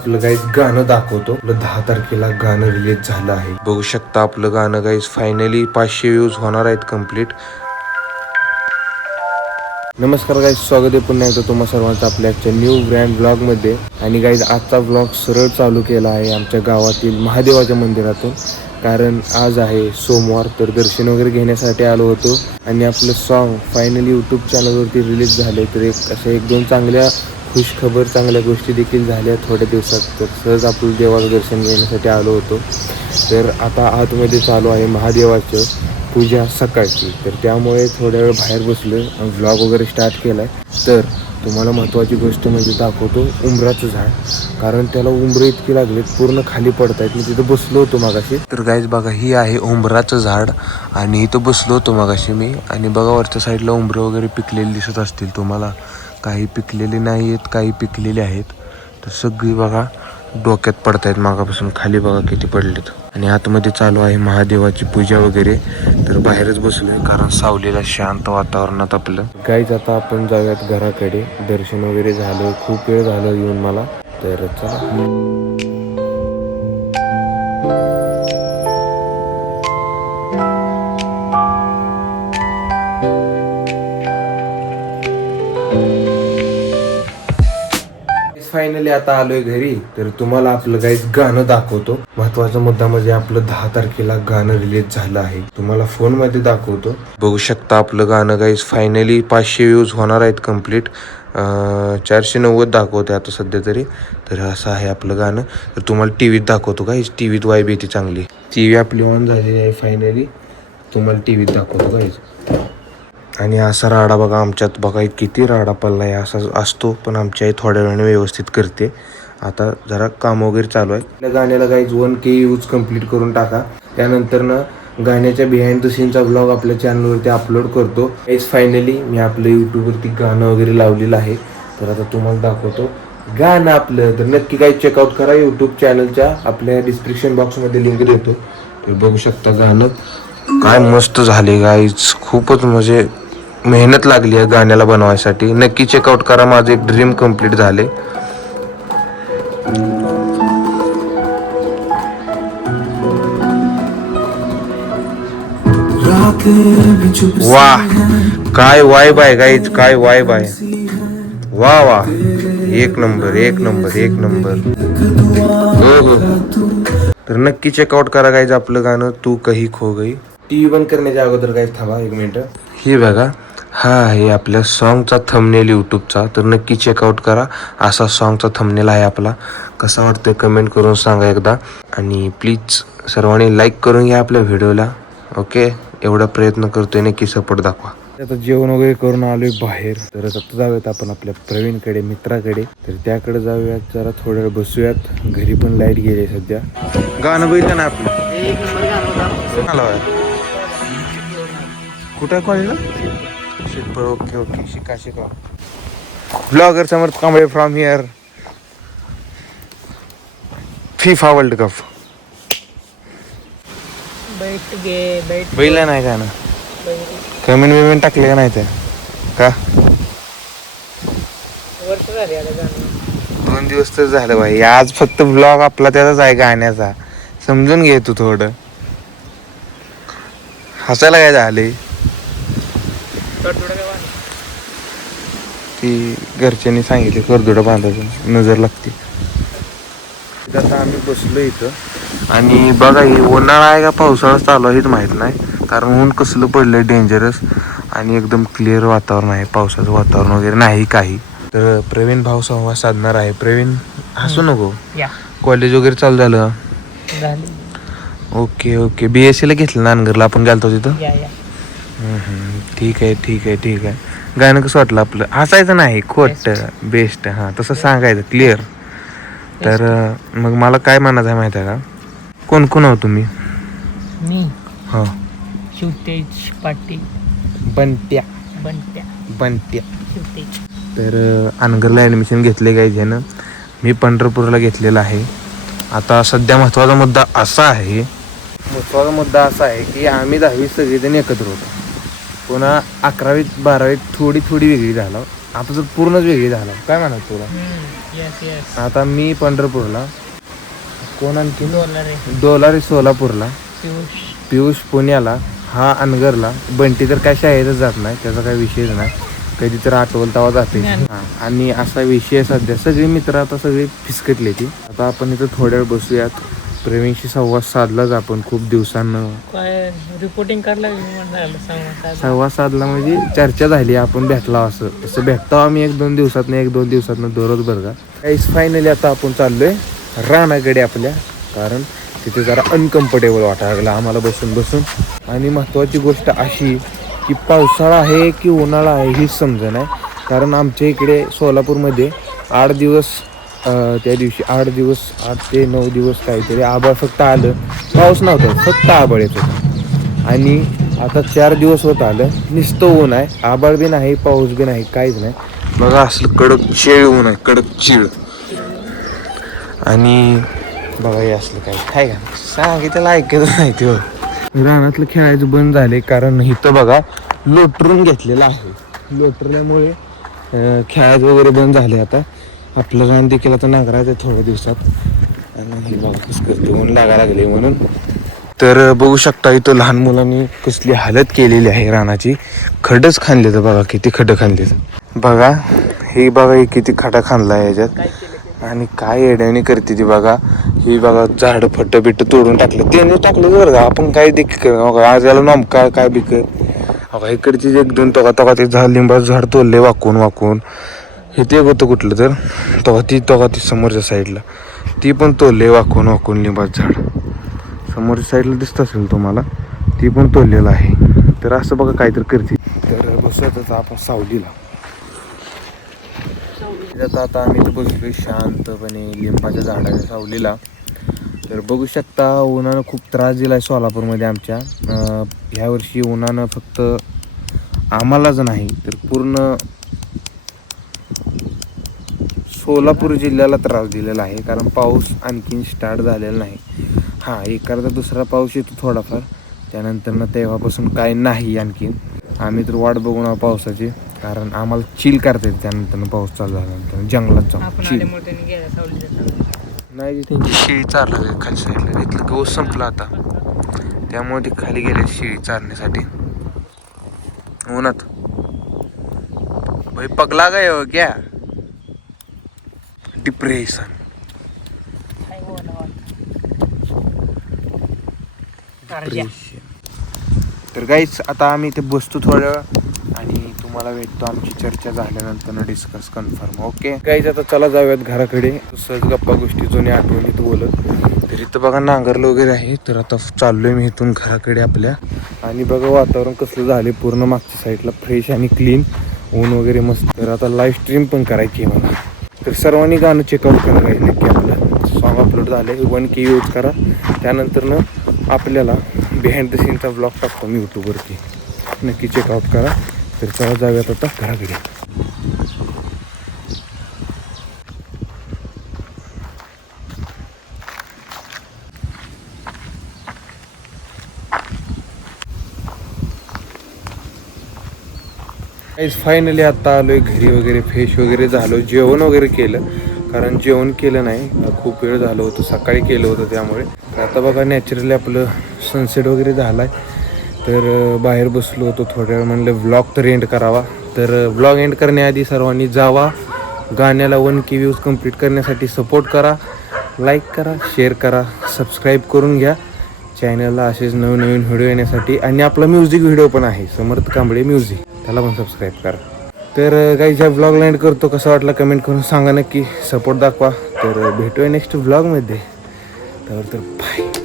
आपलं गाईज गाणं दाखवतो. आपलं 10 तारखेला गाणं रिलीज झालं आहे. बघू शकता आपलं गाणं गाईज फायनली 500 व्ह्यूज होणार आहेत कम्प्लीट. नमस्कार गाईज, स्वागत आहे पुन्हा एकदा तुम्हा सर्वांचं आपल्या आजच्या न्यू ग्रँड ब्लॉगमध्ये. आणि गाईज आजचा ब्लॉग सरळ चालू केला आहे आमच्या गावातील महादेवाच्या मंदिरातून. कारण आज आहे सोमवार, तर दर्शन वगैरे घेण्यासाठी आलो होतो. आणि आपलं सॉन्ग फायनली यूट्यूब चॅनलवरती रिलीज झाले. तर एक दोन चांगल्या खुशखबर, चांगल्या गोष्टी देखील झाल्या थोड्या दिवसात. तर सहज आपलं देवाचं दर्शन घेण्यासाठी आलो होतो. तर आता आतमध्ये चालू आहे महादेवाचं पूजा सकाळची. तर त्यामुळे थोड्या वेळ बाहेर बसलो आणि व्लॉग वगैरे स्टार्ट केला आहे. तर तुम्हाला महत्त्वाची गोष्ट म्हणजे दाखवतो उंबराचं झाड. कारण त्याला उंबरं इतकी लागलीत, पूर्ण खाली पडत आहेत. मी तिथं बसलो होतो मागाशी. तर गाईज बघा, ही आहे उंबराचं झाड आणि इथं बसलो होतो मागाशी मी. आणि बघा वरच्या साईडला उंबरं वगैरे पिकलेली दिसत असतील तुम्हाला. काही पिकलेले नाही आहेत, काही पिकलेले आहेत. तर सगळी बघा डोक्यात पडत आहेत मागापासून खाली. बघा किती पडलेत. आणि आतमध्ये चालू आहे महादेवाची पूजा वगैरे. तर बाहेरच बसलोय कारण सावलीला शांत वातावरणात आपलं. गाईज आता आपण जाऊयात घराकडे. दर्शन वगैरे झालं, खूप वेळ झालं येऊन मला. तर चला. फायनली आता आलोय घरी. तर तुम्हाला आपलं गाईज गाणं दाखवतो. महत्वाचा मुद्दा म्हणजे आपलं 10 तारखेला गाणं रिलीज झालं आहे. तुम्हाला फोन मध्ये दाखवतो. बघू शकता आपलं गाणं गाईज फायनली 500 व्ह्यूज होणार आहेत कम्प्लीट. 490 दाखवते आता सध्या तरी. तर असं आहे आपलं गाणं. तर तुम्हाला टीव्हीत दाखवतो गाईज. टीव्हीत वाईब येते चांगली. टीव्ही आपली ऑन झालेली आहे फायनली. तुम्हाला टीव्हीत दाखवतो गाईज. आणि असा राडा बघा आमच्यात. बघा किती राडा पडला आहे. असा असतो, पण आमच्या आई थोड्या वेळाने व्यवस्थित करते. आता जरा काम वगैरे चालू आहे. त्या गाण्याला गाईज 1K व्ह्यूज कंप्लीट करून टाका. त्यानंतर ना गाण्याच्या बिहाइंड द सीनचा ब्लॉग आपल्या चॅनलवरती अपलोड करतो. गाईज फायनली मी आपलं यूट्यूबवरती गाणं वगैरे लावलेलं आहे. तर आता तुम्हाला दाखवतो गाणं आपलं. तर नक्की काही चेकआउट करा यूट्यूब चॅनलच्या. आपल्या डिस्क्रिप्शन बॉक्समध्ये लिंक देतो. तर बघू शकता गाणं काय मस्त झाले गाईज. खूपच म्हणजे मेहनत लागली आहे गाण्याला बनवायसाठी. नक्की चेकआउट करा. माझं एक ड्रीम कंप्लीट झाले. वाह, काय वाईब आहे गाईज, काय वाईब आहे. वा वा, एक नंबर एक नंबर एक नंबर. हो. तर नक्की चेकआउट करा गाईज आपलं गाणं तू कही खो गई. टीव्ही बंद करण्याच्या अगोदर गाईज थांबा 1 मिनिट. हे बघा, हा आहे आपल्या सॉन्गचा थंबनेल यूट्यूबचा. तर नक्की चेकआउट करा. असा सॉन्गचा थंबनेल आहे आपला. कसा वाटतोय कमेंट करून सांगा एकदा. आणि प्लीज सर्वांनी लाईक करून घ्या आपल्या व्हिडिओला. ओके, एवढा प्रयत्न करतोय, नक्की सपोर्ट दाखवा. आता जेवण वगैरे करून आलोय बाहेर. तर आता जाऊयात आपण आपल्या प्रवीणकडे, मित्राकडे. तर त्याकडे जाऊयात, जरा थोड्या वेळ बसूयात. घरी पण लाईट गेली सध्या. गाणं बघितलं ना आपलं. कुठं कॉलेजला शिकपळ. ओके ओके, शिका. Blogger Samarth Kamble from here. FIFA world cup. बैला नाही का ना. कमेंट टाकले का नाही ते का. 2 दिवस तर झालं भाई. आज फक्त ब्लॉग आपला त्याचाच आहे गाण्याचा. समजून घे तू थोडं. हसायला काय झाले. ती घरच्यांनी सांगितले करदुडं बांधायचं, नजर लागते. आता आम्ही बसलो इथं. आणि बघा, ही उन्हाळा आहे का पावसाळा चालू आहे हेच माहीत नाही. कारण ऊन कसलं पडलं डेंजरस. आणि एकदम क्लिअर वातावरण आहे, पावसाचं वातावरण वगैरे नाही काही. तर प्रवीण भाऊ संवाद साधणार आहे. प्रवीण हसू नको. कॉलेज वगैरे चालू झालं. ओके. BSc ला घेतलं नानगरला आपण गेलतो तिथं. ठीक आहे. गाणं कसं वाटलं आपलं. हसायचं नाही, खोट बेस्ट. हां, तसं सांगायचं क्लिअर. तर मग मला काय म्हणायचं आहे माहिती आहे का. कोण कोण आहो तुम्ही. मी हो, शिवतेज पाटील. बंट्या. तर अनगरला ॲडमिशन घेतले काय ह्यानं. मी पंढरपूरला घेतलेलं आहे. आता सध्या महत्त्वाचा मुद्दा असा आहे की आम्ही 10वी सगळेजण एकत्र होतो. पुन्हा 11वीत 12वीत थोडी वेगळी झालो. आता तर पूर्णच वेगळी झाला. काय म्हणत तुला? Yes yes. आता मी पंढरपूरला, कोण आणखी डॉलर डोलारी सोलापूरला, पियुष. पियुष पुण्याला, हा अनगरला. बंटी तर काय शाळेतच जात नाही, त्याचा काही विषयच नाही. कधी तर आठवल तेव्हा जाते. आणि असा विषय सध्या सगळी मित्र आता सगळी फिसकटली ती. आता आपण इथं थोड्या वेळ बसूयात. प्रवीणशी संवाद साधलाच आपण खूप दिवसांना. काय रिपोर्टिंग करायला संवाद साधला म्हणजे चर्चा झाली, आपण भेटला असं. तसं भेटतो आम्ही 1-2 दिवसातनं दररोज बरं का. काहीच फायनली आता आपण चाललोय रानाकडे आपल्या, कारण तिथे जरा अनकम्फर्टेबल वाटायला लागलं आम्हाला बसून. आणि महत्त्वाची गोष्ट अशी की पावसाळा आहे की उन्हाळा आहे ही समजा नाही. कारण आमच्या इकडे सोलापूरमध्ये 8 दिवस, त्या दिवशी 8 ते 9 दिवस काहीतरी आभाळ फक्त आलं, पाऊस नव्हता, फक्त आभाळ येत होतं. आणि आता 4 दिवस होत आलं नुसतं ऊन आहे, आभाळ बी नाही, पाऊस बी नाही, काहीच नाही. बघा असलं कडक चिळ ऊन आहे, कडक चिळ. आणि बघा हे असलं काय का सांगितलं ऐकत नाही ते. रानातलं खेळायचं बंद झाले, कारण इथं बघा लोटरून घेतलेलं आहे. लोटरल्यामुळे खेळायचं वगैरे बंद झाले. आता आपलं रान देखील आता नांगरायचं थोड्या दिवसात. आणि हे बघा कसं करते, ऊन लागायला लागले म्हणून. तर बघू शकता इथं लहान मुलांनी कसली हालत केलेली आहे रानाची. खडच खाणले तर बघा किती खडं खाणले. बघा हे किती खडा खाणला आहे याच्यात. आणि काय येड्याने करते ती बघा. ही बघा झाडं फट्ट बिट्ट तोडून टाकलं, त्याने टाकलं बरं का. आपण काय देखील आज याला नमका काय बिकर. बघा इकडची 1-2 तोका ते झाड, लिंबाचं झाड तोडले वाकून. हे ते होतं कुठलं तर ती समोरच्या साईडला ती पण तोडले वाकून लिंबाचं झाड. समोरच्या साईडला दिसत असेल तुम्हाला, ती पण तोडलेलं आहे. तर असं बघा काहीतरी करते. तर बसत आपण सावलीला. आता आम्ही तर बसलोय शांतपणे लिंबाच्या झाडाच्या सावलीला. तर बघू शकता उन्हानं खूप त्रास दिला आहे सोलापूरमध्ये आमच्या. ह्या वर्षी उन्हानं फक्त आम्हालाच नाही तर पूर्ण सोलापूर जिल्ह्याला त्रास दिलेला आहे. कारण पाऊस आणखीन स्टार्ट झालेला नाही. हां, एखादा दुसरा पाऊस येतो थोडाफार, त्यानंतर तेव्हापासून काय नाही आणखीन. आम्ही तर वाट बघून आहोत पावसाची, कारण आम्हाला चिल करता येते त्यानंतर पाऊस चालू झाल्यानंतर. जंगलात जाऊन चिल नाही, त्यांची शेळी चारला खाली साईडला. तिथलं गवस संपलं आता, त्यामुळे ती खाली गेले शेळी चारण्यासाठी उन्हात. भाई पगला गए हो क्या? डिप्रेशन. तर गाईच आता आम्ही इथे बसतो थोड्या वेळ आणि तुम्हाला भेटतो आमची चर्चा झाल्यानंतर डिस्कस कन्फर्म. ओके गाईज, आता चला जाऊयात घराकडे. सहज गप्पा गोष्टी जुन्या आठवणीत बोलत. तर इथं बघा नांगरलं वगैरे आहे. तर आता चाललोय मी इथून घराकडे आपल्या. आणि बघा वातावरण कसलं झाले पूर्ण मागच्या साईडला, फ्रेश आणि क्लीन, ऊन वगैरे मस्त. तर आता लाईव्ह स्ट्रीम पण करायची आहे मला. तर सर्वांनी गाणं चेकआउट करा गाईज नक्की. आपलं सॉन्ग अपलोड झालं आहे, 1K यूज करा. त्यानंतर आपल्याला बिहाइंड द सीनचा व्लॉग टाकतो मी यूट्यूबवरती, नक्की चेकआउट करा. तर चला जाऊयात आता घराकडे. फायनली आता आलोय घरी वगैरे, फ्रेश वगैरे झालो, जेवण वगैरे केलं. कारण जेवण केलं नाही, खूप वेळ झालं होतं, सकाळी केलं होतं त्यामुळे. आता बघा नॅचरली आपलं सनसेट वगैरे झाला आहे. तर बाहेर बसलो होतो थोड्या वेळ, म्हणलं व्लॉग तर एंड करावा. तर व्लॉग एंड करण्याआधी सर्वांनी जावा गाण्याला 1K व्ह्यूज कंप्लीट करण्यासाठी सपोर्ट करा, लाईक करा, शेअर करा, सबस्क्राईब करून घ्या चॅनलला असेच नवनवीन व्हिडिओ येण्यासाठी. आणि आपला म्युझिक व्हिडिओ पण आहे, समर्थ कांबळे म्युझिक, त्याला पण सबस्क्राईब करा. तर गाईज, ह्या व्लॉगला एंड करतो. कसा वाटला कमेंट करून सांगा नक्की, सपोर्ट दाखवा. तर भेटूया नेक्स्ट व्लॉगमध्ये. तर बाय.